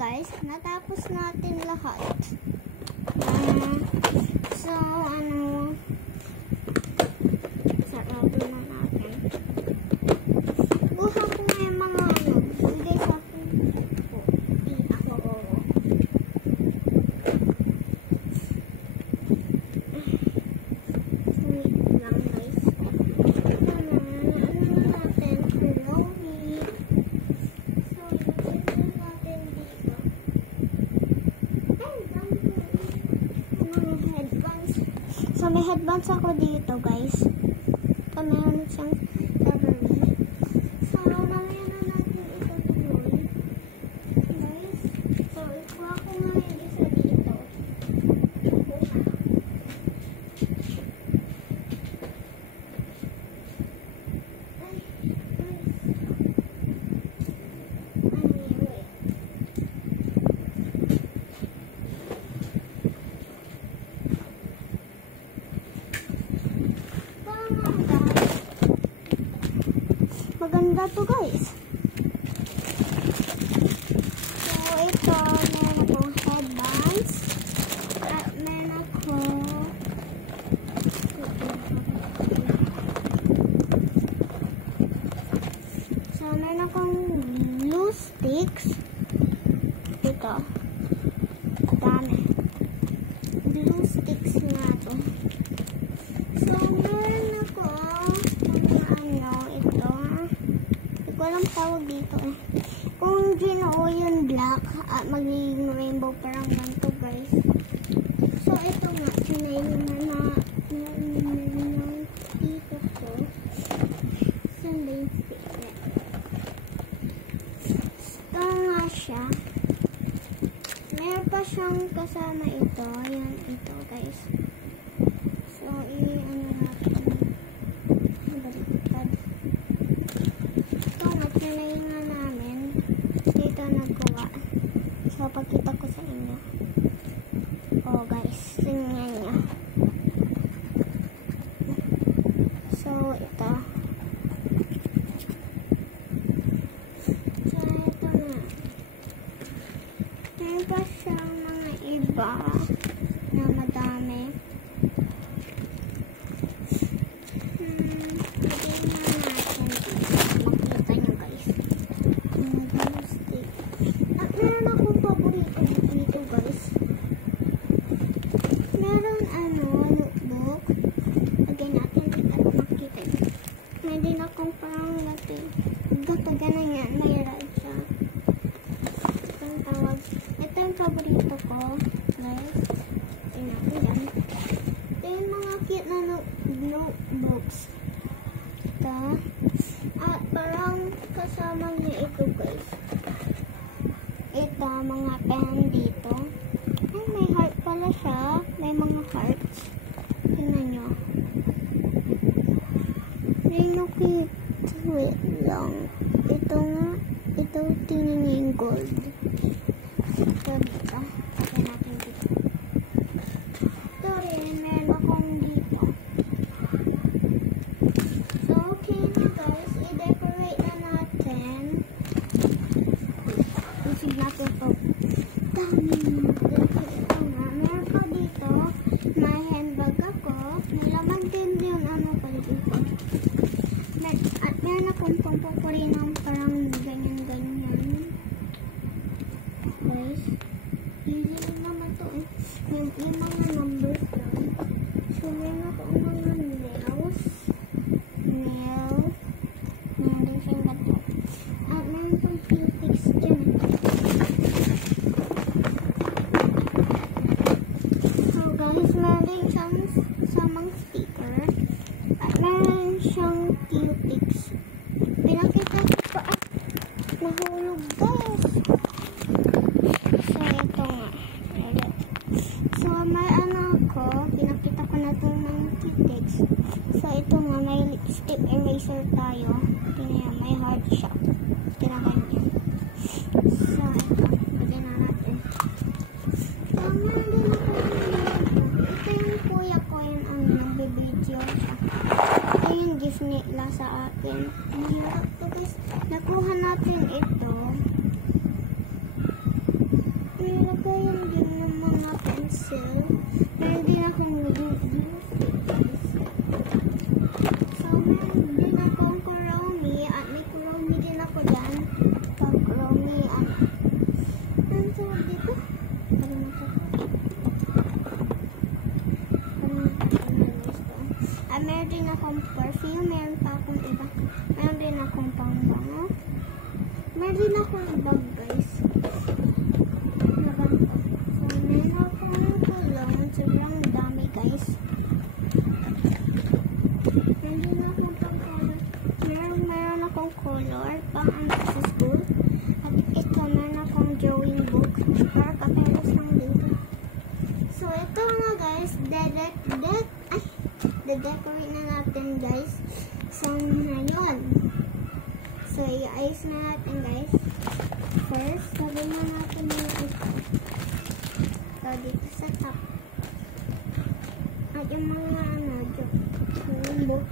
guys, natapos natin lahat. So, sarado na natin. Buha ko nga yung mga hindi sa akin. Wait lang guys. So, may headbands ako dito, guys. So, meron siyang battery. So, mamaya na natin ito tuloy. Guys, so, ikuha ko nga yung isa dito. Maganda to guys. So ito, meron akong headbands. Meron akong glue sticks. Ito. Dami. Glue sticks nga to. So meron akong walang tawag dito eh. Kung ginoo yung black at magiging rainbow parang ganito guys. So ito nga, sinayin na dito ko. Sunday sticker. Ito nga siya. Meron pa siyang kasama ito. Yan ito guys. So ano natin. Sinayin nga namin. Dito nagkuha. So, pagkita ko sa inyo. Oh, guys. Tingnan nyo. So, ito. So, ito na. Meron pa siyang mga iba na madami. Paborito ko, guys. Yan. Ito yung mga cute na notebooks. Ito. At parang kasama niya ito, guys. Ito, mga pen dito. Ay, may heart pala siya. May mga hearts. Tingnan nyo. Cute. Wait lang. Ito nga. Ito, tingnan nyo yung gold. Ito dito. Lagyan natin dito. Ito rin. Meron akong dito. So, okay na guys. I-decorate na natin. Isig natin ito. Dami natin. Ito nga. Meron pa dito. May handbag ako. May laman din yung ano pala dito. At meron akong pangpupuri ng parang ganyan-ganyan. Guys, hindi lang naman to eh. Yung mga numbers lang. So, meron ako mga nails. Meron din siyang gato. At meron pang Q-tips dyan. So, guys, meron din siyang samang sticker. At meron siyang Q-tips. Pinakita ko pa. Nahulog guys. So, ito nga. So, may ano ako. Pinakita ko na ito ng Q-tips. So, ito nga. May lipstick eraser tayo. Tingnan, may heart siya. Tirahan niya. So, ito. Pwede na natin. So, meron din ako. Ito yung kuya ko. Yung nagbibideo siya. Ito yung gift nila sa akin. Mahirap to guys. Nakuha natin ito. din akong lipstick, guys. So, meron din akong Kuromi. At may Kuromi din ako dyan. Pag Kuromi, ano tawag dito? Meron din akong perfume. Meron pa akong iba. Meron din akong pangbango. Meron din akong bag, guys. Laban ko. So, meron akong cologne. Sobrang dami, guys. Meron din akong pang-color. Meron akong color pang ano sa school. At ito, meron akong drawing book. Para paperas lang dito. So, ito na, guys. Decorate na natin, guys. So, ngayon. So, i-ayos na natin, guys. First, sabi na natin yung ito. So, dito sa top. At yung mga, yung book.